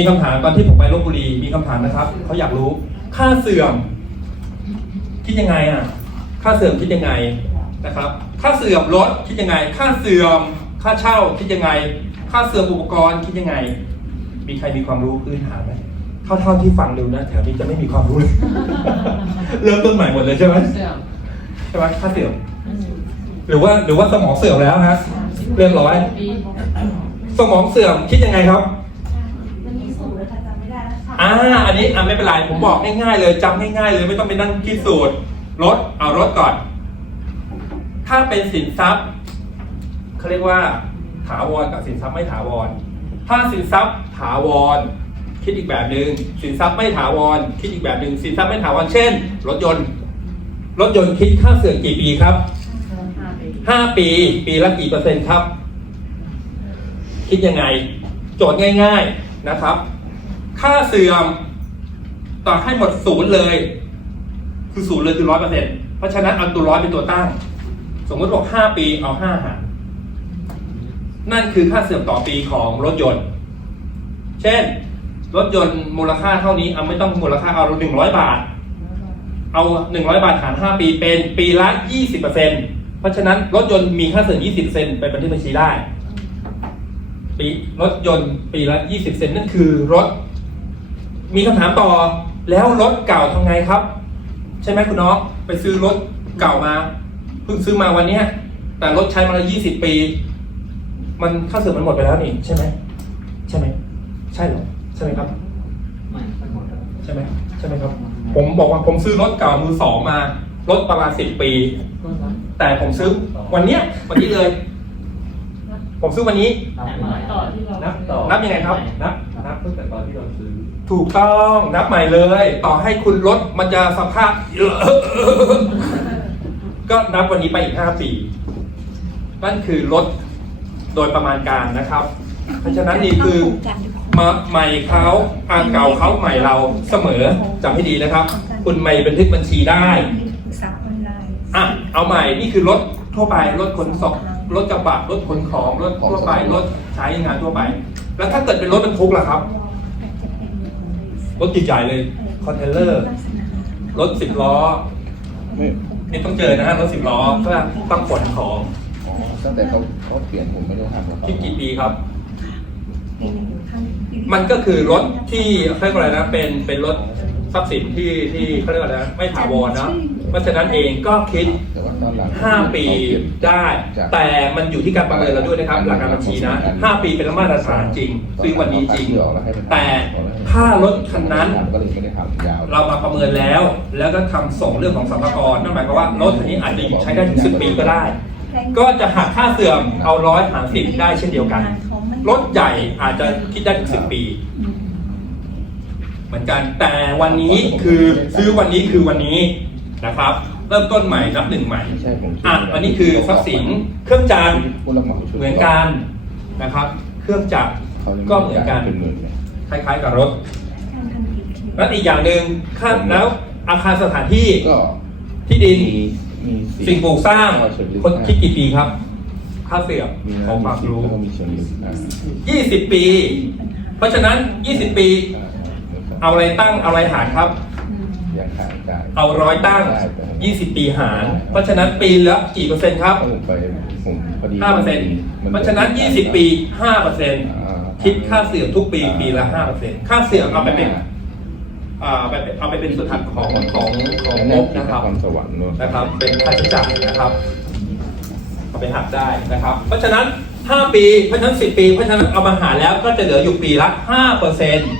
มีคำถามตอนที่ผมไปลบบุรีมีคำถามนะครับเขาอยากรู้ ค่าเสื่อม คิดยังไงอะ ค่าเสื่อมคิดยังไงนะครับ ค่าเสื่อมรถคิดยังไง ค่าเสื่อม ค่าเช่าคิดยังไง ค่าเสื่อมอุปกรณ์คิดยังไง มีใครมีความรู้พื้นฐานไหมเท่าเท่าที่ฟังดูนะแถวนี้จะไม่มีความรู้เลยเริ่มต้นใหม่หมดเลยใช่ไหมเสื่อมใช่ไหมค่าเสื่อม หรือว่าหรือว่าสมองเสื่อมแล้วฮะเรียบร้อยปีสมองเสื่อมคิดยังไงครับ อ่าอันนี้อะไม่เป็นไรผมบอกง่ายๆเลยจำง่ายๆเลยไม่ต้องไปนั่งคิดสูตรรถเอารถก่อน ถ้าเป็นสินทรัพย์เขาเรียกว่า ถาวรกับสินทรัพย์ไม่ถาวร ถ้าสินทรัพย์ถาวร คิดอีกแบบหนึ่งสินทรัพย์ไม่ถาวร คิดอีกแบบหนึ่งสินทรัพย์ไม่ถาวรเช่น รถยนต์ รถยนต์คิดค่าเสื่อมกี่ปีครับห้าปีห้าปีปีละกี่เปอร์เซ็นต์ครับ คิดยังไง โจทย์ง่าย ๆนะครับ ค่าเสื่อมต่อให้หมดศูนย์เลย คือศูนย์เลยคือร้อยเปอร์เซ็นต์เพราะฉะนั้นเอาตัวร้อยเป็นตัวตั้ง สมมติบอกห้าปีเอาห้าหารนั่นคือค่าเสื่อมต่อปีของรถยนต์ เช่น รถยนต์มูลค่าเท่านี้เอาไม่ต้องมูลค่าเอาหนึ่งร้อยบาท เอาหนึ่งร้อยบาทหารห้าปีเป็นปีละยี่สิบเปอร์เซ็นเพราะฉะนั้นรถยนต์มีค่าเสื่อมยี่สิบเปอร์เซ็นไปบันทึกบัญชีได้ปีรถยนต์ปีละยี่สิบเซนนั่นคือรถ มีคำถามต่อแล้วรถเก่าทำไงครับ ใช่ไหมคุณน้องไปซื้อรถเก่ามาเพิ่งซื้อมาวันเนี้ยแต่รถใช้มาแล้วยี่สิบปี มันค่าเสื่อมมันหมดไปแล้วนี่ใช่ไหมใช่ไหมใช่เหรอใช่ไหมครับไม่ไปหมดแล้วใช่ไหมใช่ไหมครับ ผมบอกว่าผมซื้อรถเก่ามือสองมารถประมาณสิบปีก็รับแต่ผมซื้อวันเนี้ยวันนี้เลย ผมซื้อวันนี้แต่หมายต่อที่เรานันับต่อนับยังไงครับนับ นับตั้งแต่ตอนที่เราซื้อ ถูกต้องนับใหม่เลย ต่อให้คุณรถมันจะสภาพ ก็นับวันนี้ไปอีกห้าปี นั่นคือรถโดยประมาณการนะครับ เพราะฉะนั้นนี่คือมาใหม่เขาอาเก่าเขาใหม่เราเสมอจำให้ดีนะครับ คุณไม่บันทึกบัญชีได้ปรึกษาออนไลน์อะเอาใหม่นี่คือรถทั่วไปรถขนส่ง รถกระบะรถขนของรถทั่วไปรถใช้งานทั่วไป แล้วถ้าเกิดเป็นรถบรรทุกล่ะครับ รถใหญ่ๆเลยคอนเทนเนอร์รถสิบล้อไม่นี่ต้องเจอนะฮะรถสิบล้อเพื่อต้องขนของอ๋อตั้งแต่เขาเขาเปลี่ยนผมไม่ได้ทำหรอกคิดกี่ปีครับ มันก็คือรถที่เขาเรียกว่าอะไรนะเป็นเป็นรถทรัพย์สินที่ที่เขาเรียกว่าอะไรนะไม่ถาวรนะ เพราะฉะนั้นเองก็คิดแต่ว่าตอนหลังห้าปีเขาเปลี่ยนได้ แต่มันอยู่ที่การประเมินเราด้วยนะครับ หลักการบัญชีนะห้าปีเป็นมาตรฐานจริง ซื้อวันนี้จริง แต่ถ้ารถคันนั้นก็เลยไม่ได้ทำยาวเรามาประเมินแล้ว แล้วก็ทำส่งเรื่องของสัมภาระนั่นหมายความว่ารถคันนี้อาจจะอยู่ใช้ได้ถึงสิบปีก็ได้ ก็จะหักค่าเสื่อมเอาร้อยหารสิบได้เช่นเดียวกัน รถใหญ่อาจจะคิดได้ถึงสิบปีเหมือนกันแต่วันนี้คือซื้อวันนี้คือวันนี้ นะครับ เริ่มต้นใหม่นับหนึ่งใหม่ไม่ใช่ผมคิดอะอันนี้คือทรัพย์สินเครื่องจักรผู้รับเหมาชุดเหมือนกันนะครับ เครื่องจักรเขายังก็เหมือนกันเป็นหมื่นเลยคล้ายๆกับรถแล้วอีกอย่างหนึ่งค่าแล้วอาคารสถานที่ก็ที่ดินมีสิ่งปลูกสร้างก็เชิญลึกคนคิดกี่ปีครับ ค่าเสื่อมมีของความรู้แล้วก็มีเชิญลึกอ่า20 ปี เพราะฉะนั้น 20 ปี เอาอะไรตั้งเอาอะไรหารครับ เอาร้อยตั้งได้แต่20 ปีหาร เพราะฉะนั้นปีละกี่เปอร์เซ็นต์ครับก็ลงไปผมพอดี5เปอร์เซ็นต์เพราะฉะนั้น 20 ปี5เปอร์เซ็นต์อ่าคิดค่าเสื่อมทุกปีปีละ5เปอร์เซ็นต์ค่าเสื่อมเอาไปเป็นอ่าไปเป็นเอาไปเป็นส่วนถัดของของของงบนะครับความสวรรค์เนอะนะครับ เป็นค่าใช้จ่ายนะครับเอาไปหักได้นะครับ เพราะฉะนั้น 5 ปีเพราะฉะนั้น 10 ปีเพราะฉะนั้นเอามาหารแล้วก็จะเหลืออยู่ปีละ5เปอร์เซ็นต์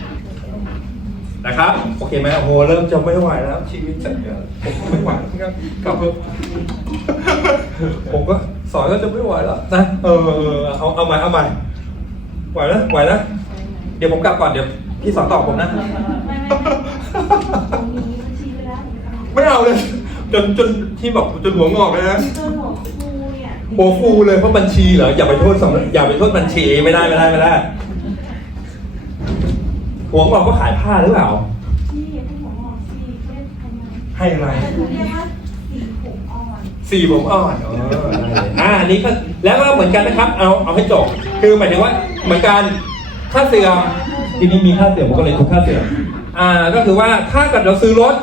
นะครับ โอเคไหมโอ้โหเริ่มจะไม่ไหวแล้ว ชีวิตจะผมไม่ไหวครับกลับเถอะผมก็สอนก็จะไม่ไหวแล้วนะเออเออเอาเอาใหม่เอาใหม่ไหวนะไหวนะเดี๋ยวผมกลับก่อนเดี๋ยวพี่สอนต่อผมนะ ไม่ไม่ไม่เอาเลย จนจนที่บอกจนหัวงอกเลยนะหัวฟูเนี่ยหัวฟูเลยเพราะบัญชีเหรออย่าไปโทษสำอย่าไปโทษบัญชีไม่ได้ไม่ได้ไม่ได้ หัวงอกก็ขายผ้าหรือเปล่าที่ผู้หัวงอกที่เรียกทำไมให้อะไรแต่หนูเรียกว่าสีผมอ่อน สี่ผมอ่อนเออได้เลยอ่าอันนี้ก็แล้วก็เหมือนกันนะครับ เอาเอาให้จบ คือหมายถึงว่าเหมือนกันค่าเสื่อมที่นี่มีค่าเสื่อมผมก็เลยทุกค่าเสื่อมอ่าก็คือว่าถ้าเกิดเราซื้อรถ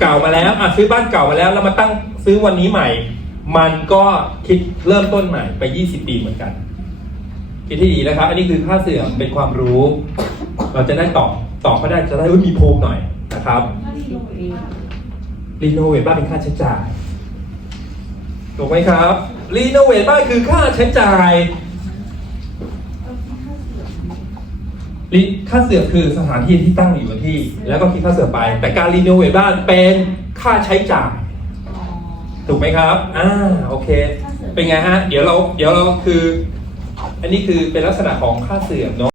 เก่ามาแล้วอะซื้อบ้านเก่ามาแล้วแล้วมาตั้งซื้อวันนี้ใหม่ มันก็คิดเริ่มต้นใหม่ไป 20 ปีเหมือนกันคิดที่ดีนะครับ อันนี้คือค่าเสื่อมเป็นความรู้ เราจะได้ตอบตอบเขาได้จะได้อุ๊ยมีภูมิหน่อยนะครับถ้าดีโนเองรีโนเวทบ้านเป็นค่าใช้จ่ายถูกไหมครับรีโนเวทบ้านคือค่าใช้จ่ายเอาที่ค่าเสื่อมรีค่าเสื่อมคือสถานที่ที่ตั้งอยู่กับที่ แล้วก็คิดค่าเสื่อมไป แต่การรีโนเวทบ้านเป็นค่าใช้จ่ายอ๋อถูกไหมครับ อ่า โอเค เป็นไงฮะ เดี๋ยวเรา เดี๋ยวเราคือ อันนี้คือเป็นลักษณะของค่าเสื่อมเนาะ